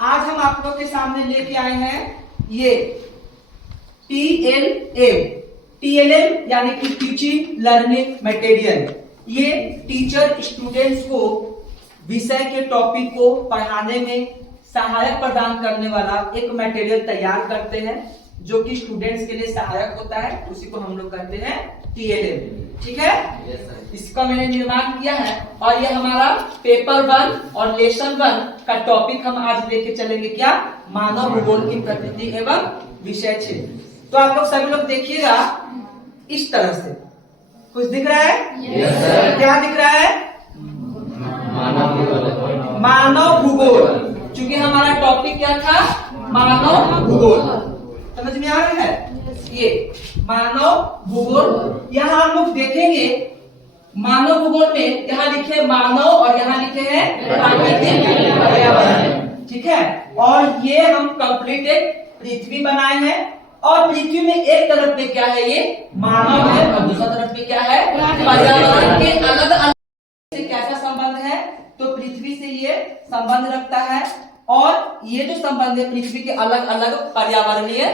आज हम आप लोग के सामने लेके आए हैं ये टीएलएम यानी कि टीचिंग लर्निंग मटेरियल। ये टीचर स्टूडेंट्स को विषय के टॉपिक को पढ़ाने में सहायक प्रदान करने वाला एक मटेरियल तैयार करते हैं जो कि स्टूडेंट्स के लिए सहायक होता है, उसी को हम लोग कहते हैं टीएलएम। ठीक है, इसका मैंने निर्माण किया है और ये हमारा पेपर 1 और लेसन 1 का टॉपिक हम आज लेके चलेंगे। क्या? मानव भूगोल की प्रकृति एवं विषय क्षेत्र। तो आप लोग सभी लोग देखिएगा इस तरह से कुछ दिख रहा है? yes, क्या दिख रहा है? मानव भूगोल। चूंकि हमारा टॉपिक क्या था? मानव भूगोल। समझ में आ रहा है? ये मानव भूगोल। यहाँ हम लोग देखेंगे मानव भूगोल में यहाँ लिखे मानव और यहाँ लिखे हैं प्राकृतिक पर्यावरण। ठीक है, और ये हम कंप्लीट एक पृथ्वी बनाए हैं और पृथ्वी में एक तरफ में क्या है? ये मानव है और दूसरा तरफ में क्या है? पर्यावरण के अलग अलग से कैसा संबंध है? तो पृथ्वी से ये संबंध रखता है और ये जो संबंध है पृथ्वी के अलग अलग पर्यावरणीय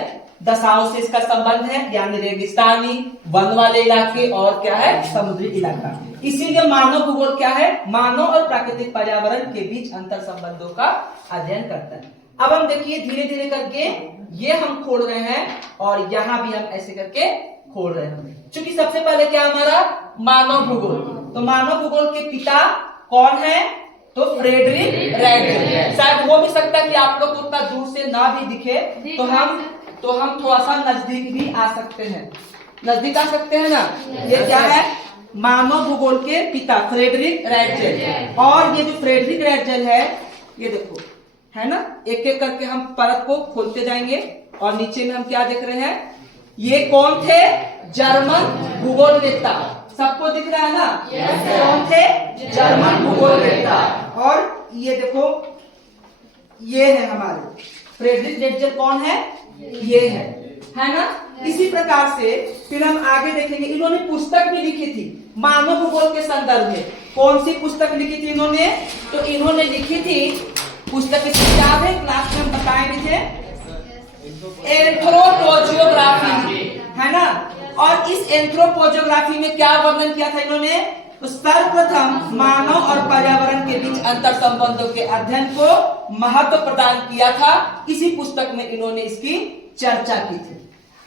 दशाओं से इसका संबंध है, यानी रेगिस्तानी, वन वाले इलाके और क्या है? समुद्री इलाका। इसीलिए मानव भूगोल क्या है? मानव और प्राकृतिक पर्यावरण के बीच अंतर संबंधों का अध्ययन करता है। अब हम देखिए धीरे धीरे करके ये हम खोल रहे हैं और यहाँ भी हम ऐसे करके खोल रहे हैं। क्योंकि सबसे पहले क्या हमारा मानव भूगोल, तो मानव भूगोल के पिता कौन है? तो फ्रेडरिक रैगल। शायद हो भी सकता है कि आप लोग उतना दूर से ना भी दिखे, तो हम थोड़ा सा नजदीक भी आ सकते हैं। नजदीक आ सकते हैं ना? ये क्या है? मानव भूगोल के पिता फ्रेडरिक रैगल। और ये जो फ्रेडरिक रैगल है, ये देखो है ना, एक एक करके हम परत को खोलते जाएंगे और नीचे में हम क्या देख रहे हैं? ये कौन थे? जर्मन भूगोलवेत्ता। सबको दिख रहा है ना? कौन थे? जर्मन भूगोलवेत्ता। और ये देखो ये है हमारे फ्रेडरिक रैगल। कौन है? ये है ना? इसी प्रकार से फिर हम आगे देखेंगे। इन्होंने पुस्तक भी लिखी थी मानव भूगोल के संदर्भ में। कौन सी पुस्तक लिखी थी इन्होंने? तो इन्होंने लिखी थी पुस्तक याद है, क्लास में हम बताए भी थे, एंथ्रोपोजियोग्राफी, है ना? और इस एंथ्रोपोजियोग्राफी में क्या वर्णन किया था इन्होंने? तो सर्वप्रथम मानव और पर्यावरण के बीच अंतर संबंधों के अध्ययन को महत्व प्रदान किया था। इसी पुस्तक में इन्होंने इसकी चर्चा की थी।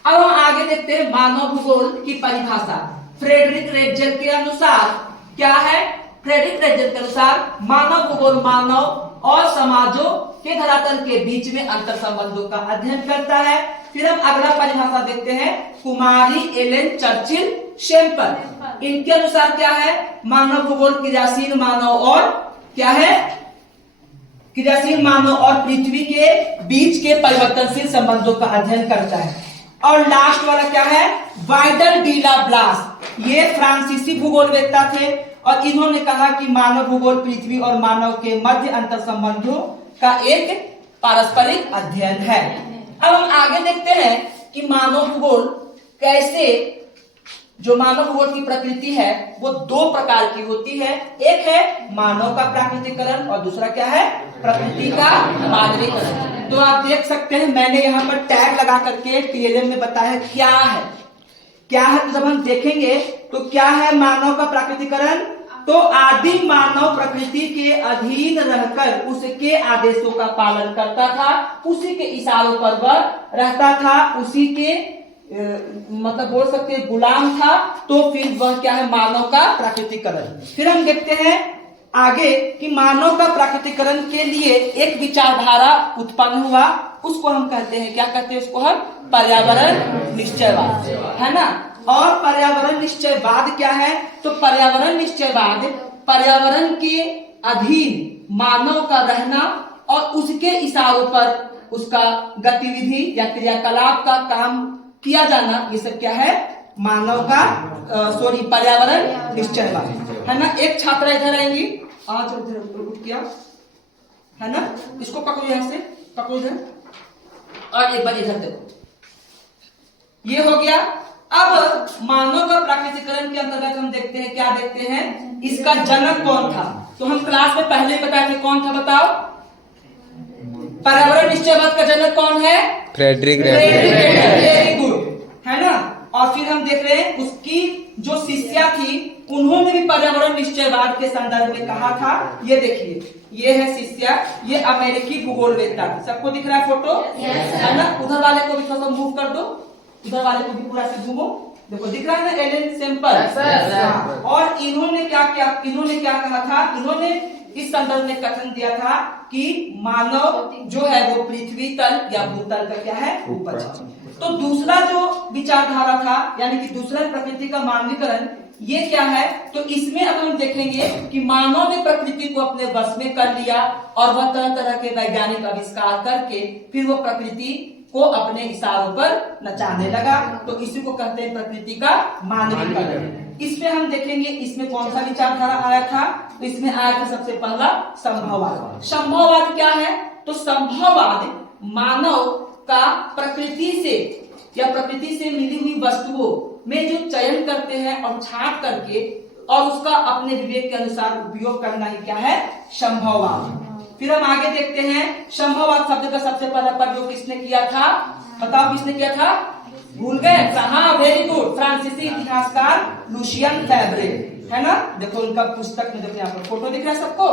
अब हम आगे देखते हैं मानव भूगोल की परिभाषा। फ्रेडरिक रैगल के अनुसार क्या है? फ्रेडरिक रैगल के अनुसार मानव भूगोल मानव और समाजों के धरातल के बीच में अंतर संबंधों का अध्ययन करता है। फिर हम अगला परिभाषा देखते हैं कुमारी एलेन चर्चिल शेम्पर। इनके अनुसार क्या है? मानव भूगोल क्रियाशील मानव और क्या है? क्रियाशील मानव और पृथ्वी के बीच के परिवर्तनशील संबंधों का अध्ययन करता है। और लास्ट वाला क्या है? Vidal de la Blache. ये फ्रांसीसी भूगोलवेत्ता थे और इन्होंने कहा कि मानव भूगोल पृथ्वी और मानव के मध्य अंतर संबंधों का एक पारस्परिक अध्ययन है। अब हम आगे देखते हैं कि मानव भूगोल कैसे, जो मानव भूगोल की प्रकृति है वो दो प्रकार की होती है। एक है मानव का प्राकृतिकरण और दूसरा क्या है? प्रकृति का मानवीकरण। तो आप देख सकते हैं मैंने यहाँ पर टैग लगा करके टीएलएम में बताया क्या है। क्या है? तो जब हम देखेंगे तो क्या है मानव का प्राकृतिकरण? तो आदि मानव प्रकृति के अधीन रहकर उसके आदेशों का पालन करता था, उसी के इशारों पर वह रहता था, उसी के मतलब बोल सकते हैं गुलाम था। तो फिर वह क्या है? मानव का प्राकृतिकरण। फिर हम देखते हैं आगे कि मानव का प्राकृतिकरण के लिए एक विचारधारा उत्पन्न हुआ, उसको हम कहते हैं, क्या कहते हैं उसको? हम पर्यावरण निश्चयवाद, है ना? और पर्यावरण निश्चयवाद क्या है? तो पर्यावरण निश्चयवाद पर्यावरण के अधीन मानव का रहना और उसके इशारों पर उसका गतिविधि या क्रियाकलाप का काम किया जाना, ये सब क्या है? मानव का पर्यावरण निश्चयवाद, है ना? एक छात्रा इधर आएंगी, आज उठ किया, है ना? इसको पकड़ो, यहां से पकड़ो इधर और एक बार इधर देखो, ये हो गया। अब मानव का प्राकृतिकरण के अंतर्गत हम देखते हैं, क्या देखते हैं? इसका जनक कौन था? तो हम क्लास में पहले बताए थे, कौन था बताओ? निश्चयवाद का जनक कौन है? फ्रेडरिक वेरी गुड, है ना। और फिर हम देख रहे हैं उसकी जो शिष्या थी उन्होंने भी पर्यावरण निश्चयवाद के संदर्भ में कहा था। ये देखिए, ये है शिष्या, ये अमेरिकी भूगोलवेत्ता थी। सबको दिख रहा है फोटो? है ना। उधर वाले को भी थोड़ा सा मूव कर दो, उधर वाले को भी पूरा से घूमो, देखो दिख रहा है ना, एलन सेम्पल। और इन्होंने क्या कहा था? इन्होंने इस संदर्भ में कथन दिया था कि मानव जो है वो पृथ्वी तल या भूतल का क्या है? ऊपर। तो दूसरा जो विचारधारा था, यानी कि दूसरा प्रकृति का मानवीकरण, ये क्या है? तो इसमें अब हम देखेंगे कि मानव ने प्रकृति को अपने वश में कर लिया और वह तरह तरह के वैज्ञानिक आविष्कार करके फिर वो प्रकृति को अपने इशारों पर नचाने लगा। तो इसी को कहते हैं प्रकृति का मानवीकरण। इसमें हम देखेंगे इसमें कौन सा विचारधारा आया था। तो इसमें आया था सबसे पहला संभववाद। संभववाद क्या है? तो संभववाद मानव का प्रकृति से या प्रकृति से मिली हुई वस्तुओं में जो चयन करते हैं और छांट करके और उसका अपने विवेक के अनुसार उपयोग करना ही क्या है? संभववाद। फिर हम आगे देखते हैं, संभववाद शब्द का सबसे पहला प्रयोग किसने किया था? बताओ किसने किया था? भूल गए? हाँ, वेरी गुड, फ्रांसीसी इतिहासकार लुशियन फैब्रे, है ना। देखो उनका पुस्तक में, देखो यहाँ पर फोटो दिख रहा है सबको,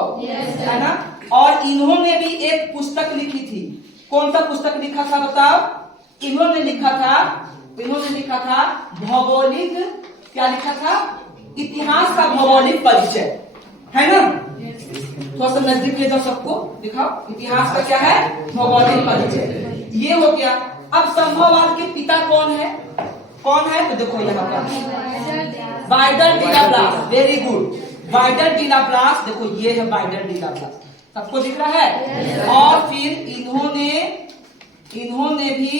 है ना। और इन्होंने भी एक पुस्तक लिखी थी। कौन सा पुस्तक लिखा था बताओ? इन्होंने लिखा था भौगोलिक, क्या लिखा था? इतिहास का भौगोलिक परिचय, है ना। थोड़ा सा नजदीक ले जाओ, सबको दिखाओ, इतिहास का क्या है? भौगोलिक परिचय। ये हो गया। अब संभववाद के पिता कौन है? तो देखो यहाँ पर wider D Laplace, very good, wider D Laplace. देखो ये है वाइडर डी लाप्लास, सबको दिख रहा है। और फिर इन्होंने भी,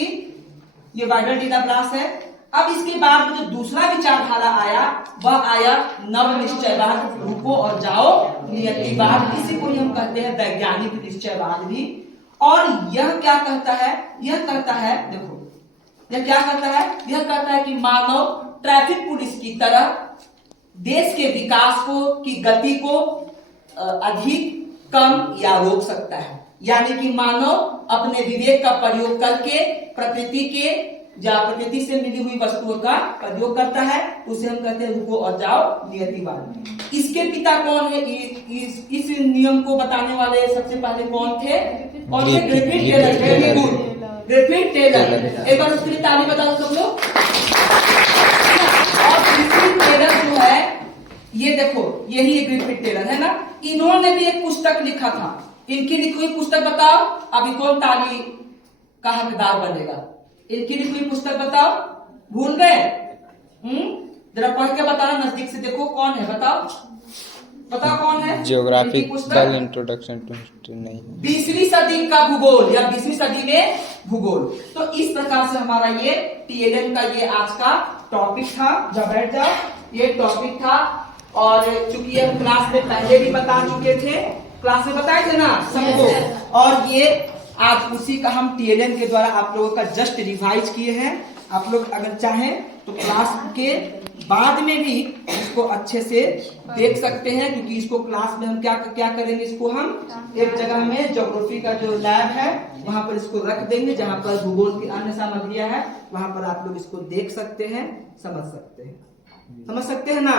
ये वाइडर डी लाप्लास है। अब इसके बाद में जो दूसरा विचारधारा आया वह आया नव निश्चयवाद, रुको और जाओ नियतिवाद। इसी को हम कहते हैं वैज्ञानिक निश्चयवाद भी। और यह क्या कहता है? यह कहता है, देखो यह क्या कहता है? यह कहता है कि मानव ट्रैफिक पुलिस की तरह देश के विकास की गति को अधिक, कम या रोक सकता है। यानी कि मानव अपने विवेक का प्रयोग करके प्रकृति से मिली हुई वस्तुओं का प्रयोग करता है, उसे हम कहते हैं रुको और जाओ नियतिवाद। इसके पिता कौन है? इस नियम को बताने वाले सबसे पहले कौन थे? Griffith Taylor. Very good, Griffith Taylor. एक बार उसके लिए ताली बताओ सब लोग। और ग्रिफिथ टेलर जो है, ये देखो यही ग्रिफिथ टेलर है ना। इन्होंने भी एक पुस्तक लिखा था। इनकी लिखी हुई पुस्तक बताओ, अभी कौन ताली का हकदार बनेगा? इनकी लिखी हुई पुस्तक बताओ, भूल गए? जरा पढ़ के बताना, नजदीक से देखो कौन है, बताओ कौन है? Geographical introduction to history. नहीं, 20वीं सदी का भूगोल या 20वीं सदी में भूगोल। तो इस प्रकार से हमारा ये टीएलएम का ये आज का टॉपिक था। जब बैठ जाओ, ये टॉपिक था। और चूंकि ये क्लास में पहले भी बता चुके थे, क्लास में बताए थे ना सबको। और ये आज उसी का हम टीएलएम के द्वारा आप लोगों का जस्ट रिवाइज किए हैं। आप लोग अगर चाहें तो क्लास के बाद में भी इसको अच्छे से देख सकते हैं, क्योंकि इसको क्लास में हम क्या करेंगे, इसको हम एक जगह में ज्योग्राफी का जो लैब है वहां पर इसको रख देंगे, जहां पर भूगोल की अन्य सामग्रियां है, वहां पर आप लोग इसको देख सकते हैं, समझ सकते हैं ना।